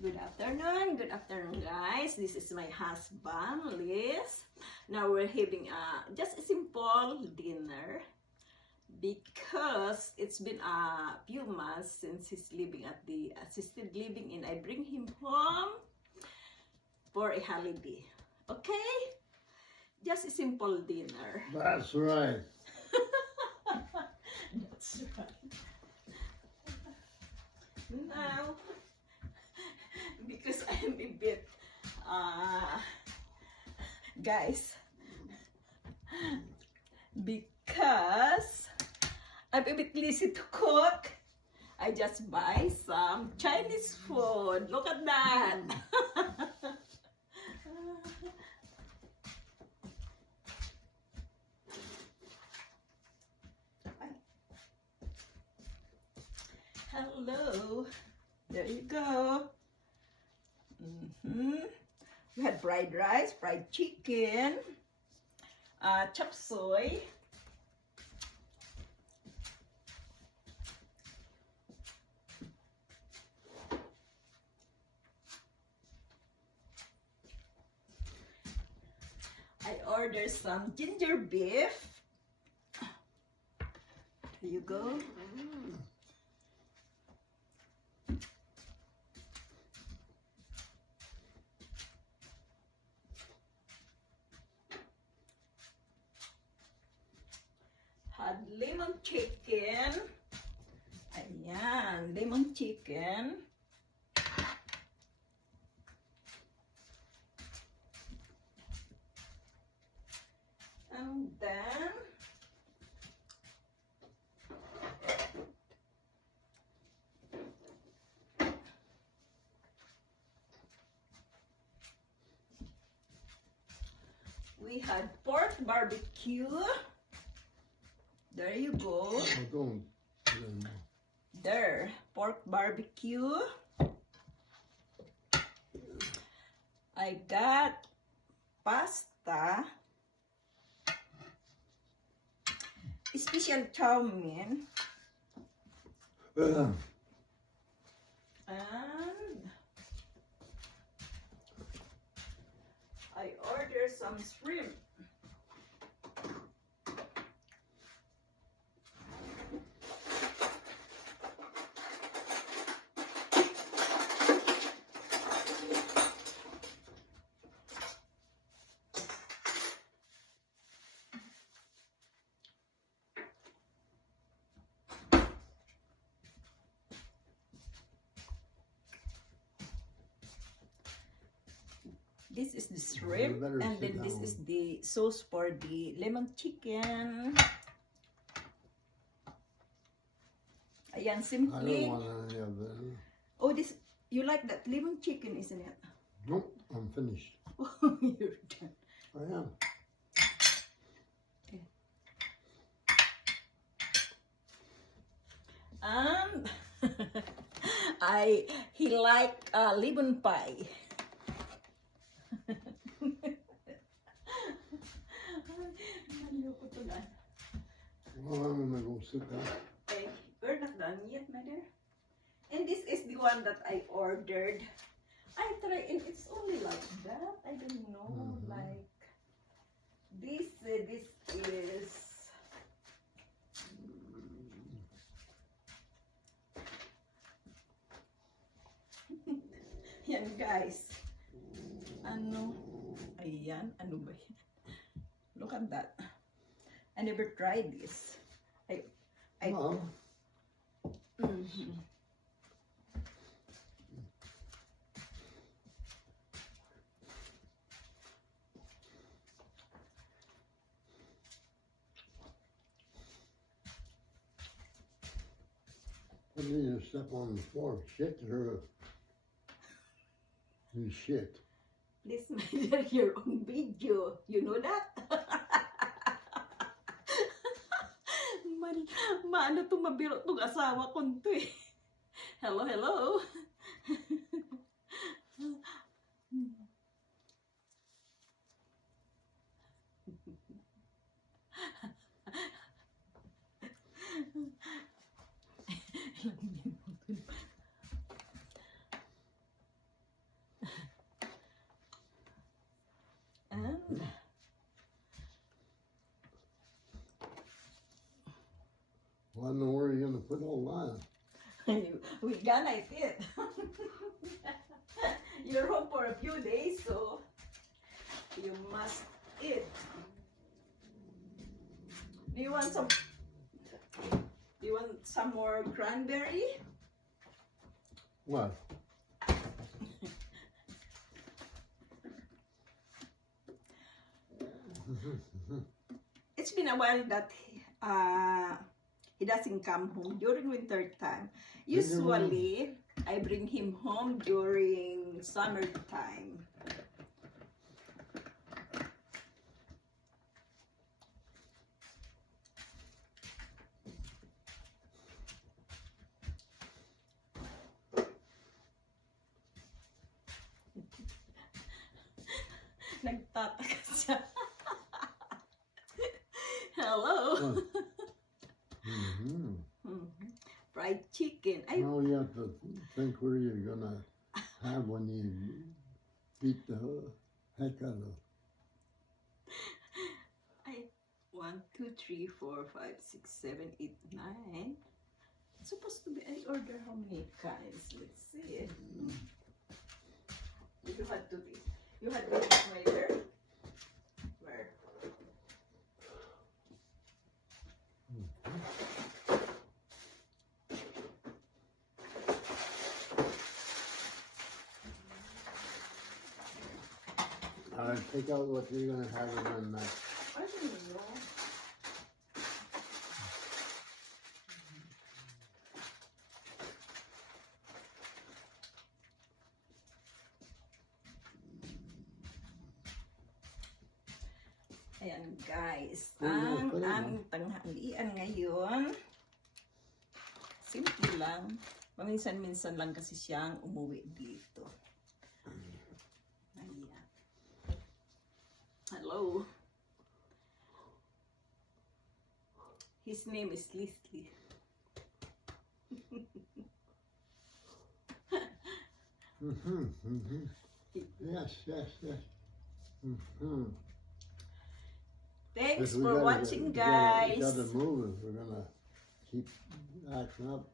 Good afternoon guys. This is my husband, Liz. Now we're having just a simple dinner because it's been a few months since he's living at the assisted living and I bring him home for a holiday. Okay? Just a simple dinner. That's right. That's right. Now, because I'm a bit, guys, because I'm a bit lazy to cook, I just buy some Chinese food. Look at that. Hello. There you go. We had fried rice, fried chicken, chop suey, I ordered some ginger beef. Here you go. Had lemon chicken. Ayan, lemon chicken. And then we had pork barbecue. There you go. There, pork barbecue. I got pasta, special chow mein, and I ordered some shrimp. This is the shrimp, and then this is the sauce for the lemon chicken. Ayan, simply. I don't want any of that. Oh, this, you like that lemon chicken, isn't it? Nope, I'm finished. You're done. I am. Okay. He like lemon pie. Well, I'm gonna go sit down. Okay, we're not done yet, my dear. And this is the one that I ordered. I try, and it's only like that. I don't know, like this. This is. Yan guys. Ano? Ayan. Ano ba yan? Look at that. I never tried this. Well, I need to step on the floor. Shit, or you shit. Please, my dear, you're on video. You know that? Maano to, mabiro tong asawa ko to eh. Hello, hello. We're gonna eat it. You're home for a few days, so you must eat. Do you want some? Do you want some more cranberry? What? It's been a while that he doesn't come home during winter time. Usually, I bring him home during summertime. Nagtataka siya. Hello. Mm-hmm. Fried chicken. I Now you have to think where you're gonna have when you beat the heck out of. 1, 2, 3, 4, 5, 6, 7, 8, 9. It's supposed to be, I order how many kinds? Let's see. You had to be. You had to measure. Where? Alright, take out what you're gonna have and then that. I don't know. Ayan guys, ang aming tanghalian ngayon, simple lang. Paminsan-minsan lang kasi siyang umuwi dito. Ayan. Hello. His name is Leslie. Yes, yes, yes. Thanks Because we for gotta- watching, we gotta- guys. We gotta move if we're gonna keep acting up.